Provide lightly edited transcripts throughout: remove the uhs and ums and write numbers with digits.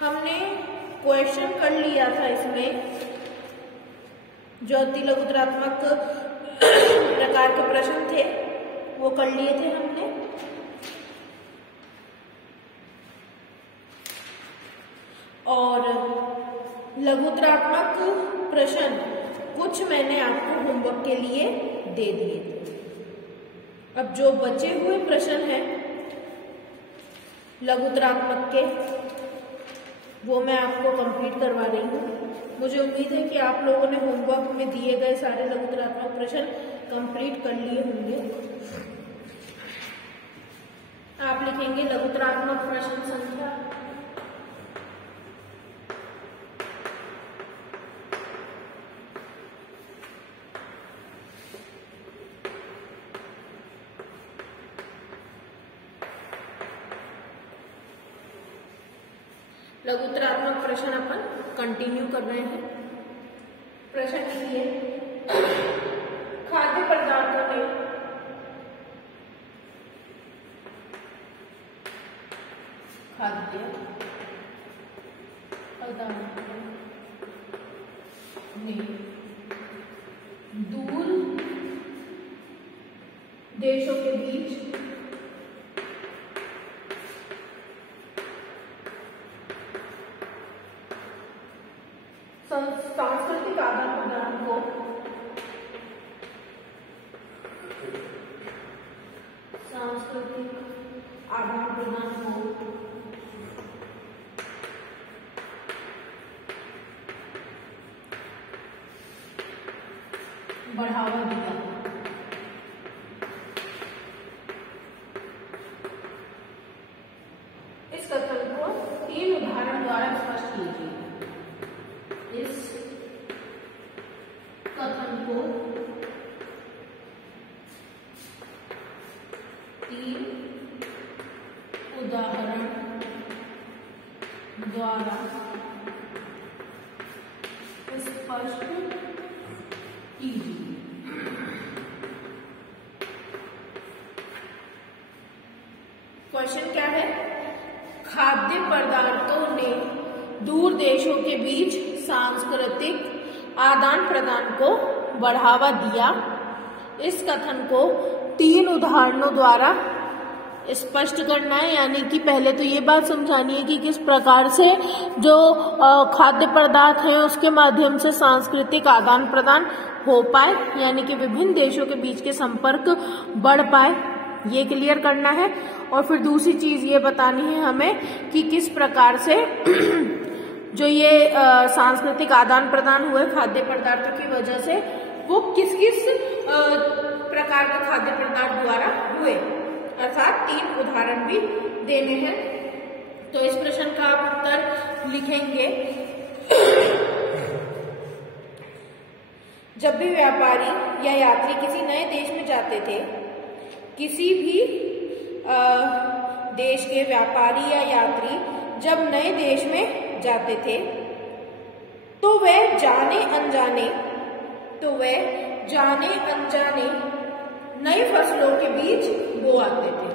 हमने क्वेश्चन कर लिया था इसमें, जो अति लघुत्तरात्मक प्रकार के प्रश्न थे वो कर लिए थे हमने। और लघुत्तरात्मक प्रश्न कुछ मैंने आपको होमवर्क के लिए दे दिए थे। अब जो बचे हुए प्रश्न हैं लघुत्तरात्मक के, वो मैं आपको कंप्लीट करवा रही हूँ। मुझे उम्मीद है कि आप लोगों ने होमवर्क में दिए गए सारे लघुत्तरात्मक प्रश्न कंप्लीट कर लिए होंगे। आप लिखेंगे लघुत्तरात्मक प्रश्न संख्या लघुत्तरात्मक प्रश्न अपन कंटिन्यू कर रहे हैं। प्रश्न लिखिए, खाद्य पदार्थों में दूर देशों के बीच सांस्कृतिक आदान प्रदान को बढ़ावा दिया। इस कथन को 3 उदाहरण द्वारा स्पष्ट कीजिए। इस कथन को 3 उदाहरण द्वारा स्पष्ट कीजिए। क्वेश्चन क्या है? खाद्य पदार्थों ने दूर देशों के बीच सांस्कृतिक आदान प्रदान को बढ़ावा दिया। इस कथन को 3 उदाहरणों द्वारा स्पष्ट करना है, यानी कि पहले तो ये बात समझानी है कि किस प्रकार से जो खाद्य पदार्थ हैं उसके माध्यम से सांस्कृतिक आदान प्रदान हो पाए, यानी कि विभिन्न देशों के बीच के संपर्क बढ़ पाए, ये क्लियर करना है। और फिर दूसरी चीज ये बतानी है हमें कि किस प्रकार से जो ये सांस्कृतिक आदान प्रदान हुए खाद्य पदार्थों की वजह से, वो किस किस प्रकार के खाद्य पदार्थ द्वारा हुए, अर्थात 3 उदाहरण भी देने हैं। तो इस प्रश्न का आप उत्तर लिखेंगे, जब भी व्यापारी या यात्री किसी नए देश में जाते थे, किसी भी देश के व्यापारी या यात्री जब नए देश में जाते थे तो वह जाने अनजाने नई फसलों के बीच बो आते थे।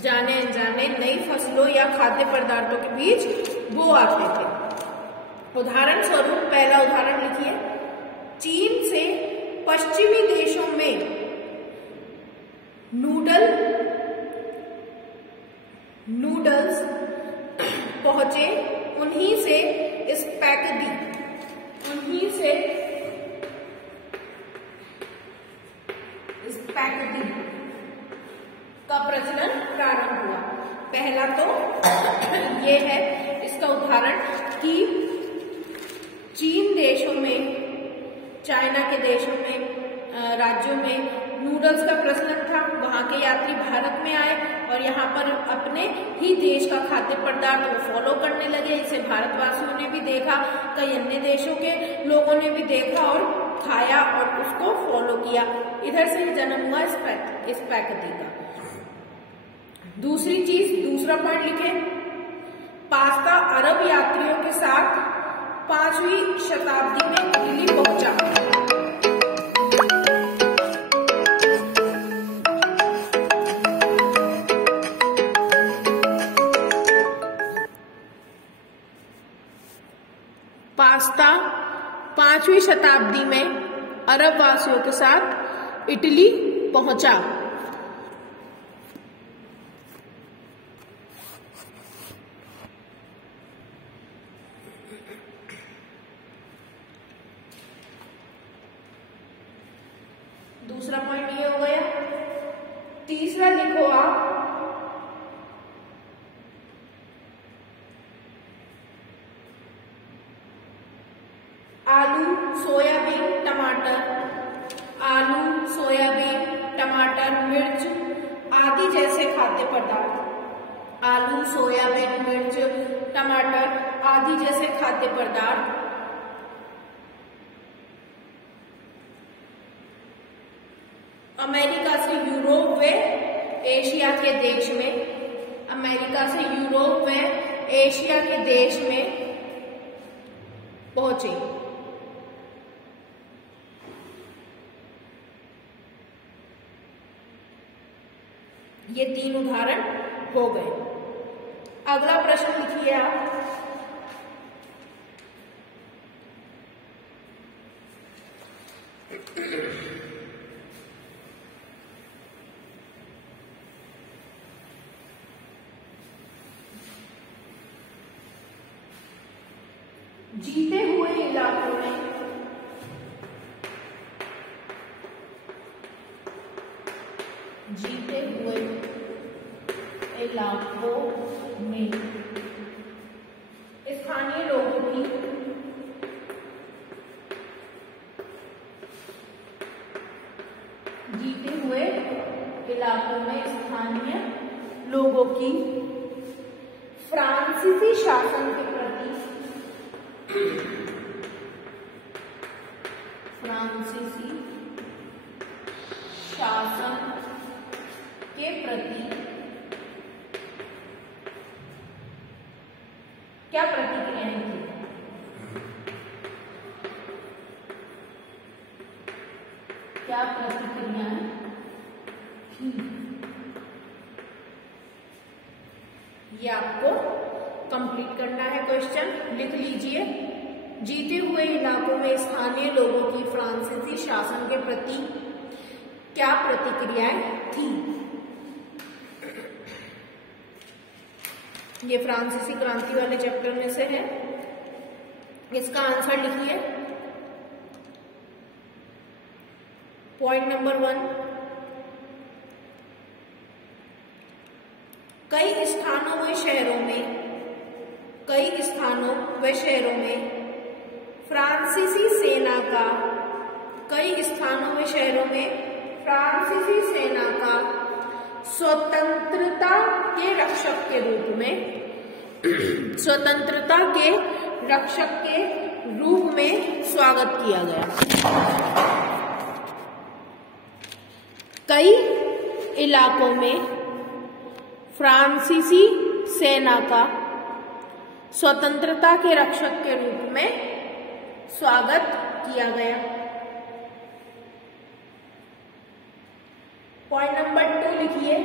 जाने अनजाने नई फसलों या खाद्य पदार्थों के बीच बो आते थे। उदाहरण स्वरूप पहला उदाहरण लिखिए, चीन से पश्चिमी देशों में नूडल्स पहुंचे, उन्हीं से स्पैगेटी का प्रचलन प्रारंभ हुआ। पहला तो ये है इसका उदाहरण कि चीन देशों में, चाइना के देशों में, राज्यों में नूडल्स का प्रचलन था। वहां के यात्री भारत में आए और यहाँ पर अपने ही देश का खाद्य पदार्थ को फॉलो करने लगे। इसे भारतवासियों ने भी देखा, कई अन्य देशों के लोगों ने भी देखा और खाया और उसको फॉलो किया। इधर से जन्म हुआ स्पैगेटी का। दूसरी चीज, दूसरा पॉइंट लिखे, पास्ता अरब यात्रियों के साथ 5वीं शताब्दी में दिल्ली पहुंचा। 5वीं शताब्दी में अरब वासियों के साथ इटली पहुंचा। दूसरा पॉइंट ये हो गया। तीसरा लिखो आप, आलू, सोयाबीन, टमाटर, आलू, सोयाबीन, टमाटर, मिर्च आदि जैसे खाद्य पदार्थ, आलू, सोयाबीन, मिर्च, टमाटर आदि जैसे खाद्य पदार्थ अमेरिका से यूरोप व एशिया के देश में, अमेरिका से यूरोप व एशिया के देश में पहुंचे। ये 3 उदाहरण हो गए। अगला प्रश्न लिखिए आप, जीते हुए इलाकों में स्थानीय लोगों की फ्रांसीसी शासन के प्रति क्या प्रतिक्रियाएं थी? क्या प्रतिक्रियाएं थी? ये आपको कंप्लीट करना है। क्वेश्चन लिख लीजिए। जीते हुए इलाकों में स्थानीय लोगों की फ्रांसीसी शासन के प्रति क्या प्रतिक्रियाएं थी? ये फ्रांसीसी क्रांति वाले चैप्टर में से है। इसका आंसर लिखिए। पॉइंट नंबर 1, कई स्थानों व शहरों में फ्रांसीसी सेना का स्वतंत्रता के रक्षक के रूप में स्वागत किया गया। कई इलाकों में फ्रांसीसी सेना का स्वतंत्रता के रक्षक के रूप में स्वागत किया गया। पॉइंट नंबर 2 लिखिए।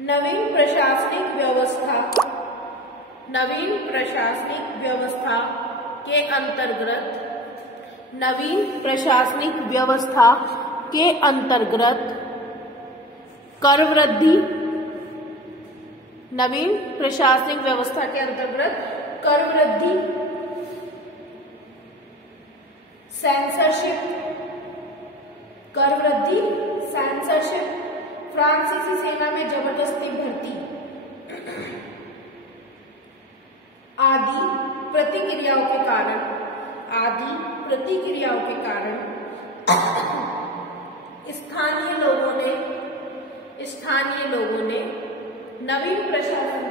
नवीन प्रशासनिक व्यवस्था के अंतर्गत कर वृद्धि, सेंसरशिप, फ्रांसीसी सेना में जबरदस्ती भर्ती आदि प्रतिक्रियाओं के कारण स्थानीय लोगों ने नवीन प्रशासन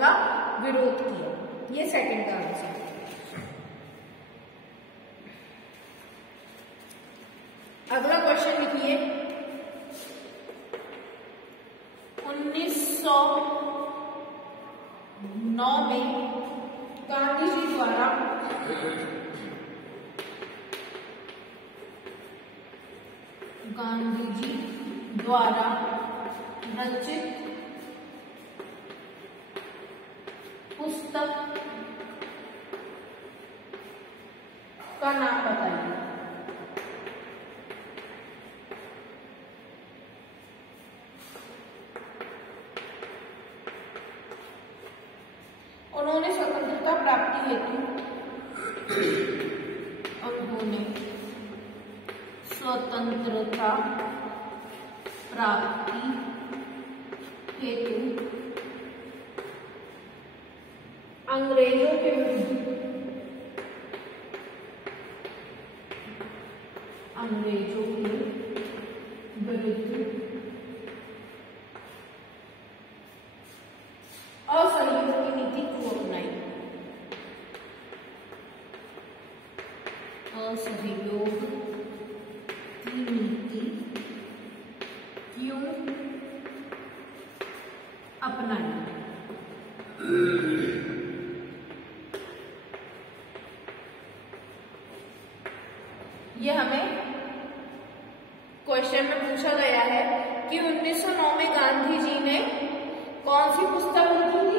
का विरोध किया। ये सेकंड का आंसर। अगला क्वेश्चन लिखिए। 1909 में गांधी जी द्वारा गांधी जी द्वारा रचित पुस्तक का नाम बताइए। उन्होंने स्वतंत्रता प्राप्ति हेतु स्वतंत्रता प्राप्ति हेतु अंग्रेजों के विरुद्ध असहयोग की नीति को अपनाई। असहयोग की नीति क्यों अपनाई? ये हमें क्वेश्चन में पूछा गया है कि 1909 में गांधी जी ने कौन सी पुस्तक लिखी थी?